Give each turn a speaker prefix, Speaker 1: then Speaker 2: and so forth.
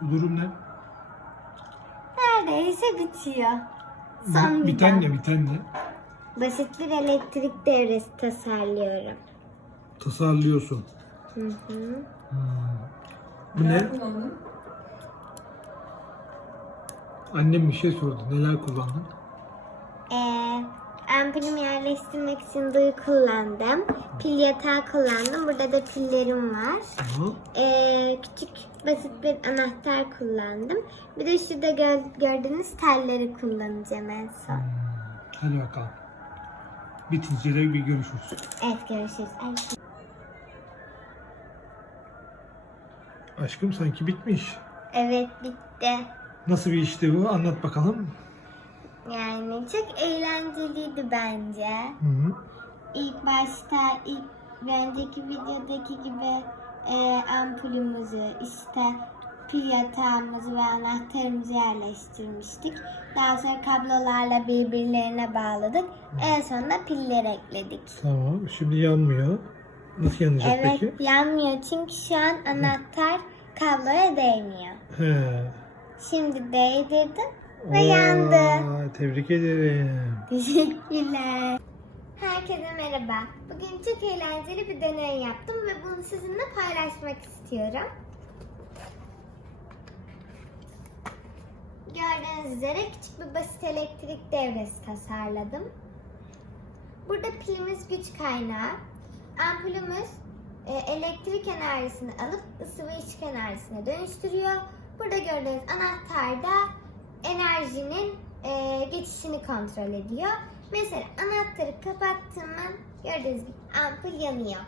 Speaker 1: Durum ne?
Speaker 2: Neredeyse bitiyor. Son
Speaker 1: Bi- biten ne? Biten ne?
Speaker 2: Basit bir elektrik devresi tasarlıyorum.
Speaker 1: Tasarlıyorsun.
Speaker 2: Hı hı.
Speaker 1: Bu ne? Annem bir şey sordu. Neler kullandın?
Speaker 2: Ee, ampulümü yerleştirmek için duyu kullandım. Pil yatağı kullandım. Burada da pillerim var. Ee, küçük basit bir anahtar kullandım. Bir de şurada gö- gördüğünüz telleri kullanacağım en son.
Speaker 1: Hadi bakalım. Bitince de bir görüşürüz.
Speaker 2: Evet görüşürüz. Ay,
Speaker 1: Aşkım sanki bitmiş.
Speaker 2: Evet bitti.
Speaker 1: Nasıl bir işti bu? Anlat bakalım.
Speaker 2: Yani çok eğlenceliydi bence.
Speaker 1: Hı -hı.
Speaker 2: İlk başta ilk önceki videodaki gibi e, ampulümüzü işte pil yatağımızı ve anahtarımızı yerleştirmiştik. Daha sonra kablolarla birbirlerine bağladık. En sonunda piller ekledik.
Speaker 1: Tamam. Şimdi yanmıyor. Nasıl yanacak
Speaker 2: Evet
Speaker 1: peki?
Speaker 2: yanmıyor çünkü şu an anahtar kabloya değmiyor.
Speaker 1: He.
Speaker 2: Şimdi değdirdim ve yandı.
Speaker 1: Tebrik ederim.
Speaker 2: Teşekkürler. Herkese merhaba. Bugün çok eğlenceli bir deney yaptım ve bunu sizinle paylaşmak istiyorum. Gördüğünüz üzere küçük bir basit elektrik devresi tasarladım. Burada pilimiz güç kaynağı. Ampulümüz e, elektrik enerjisini alıp ısı ve ışık enerjisine dönüştürüyor. Burada gördüğünüz anahtar da enerjinin e, geçişini kontrol ediyor. Mesela anahtarı kapattığım an gördüğünüz gibi ampul yanıyor.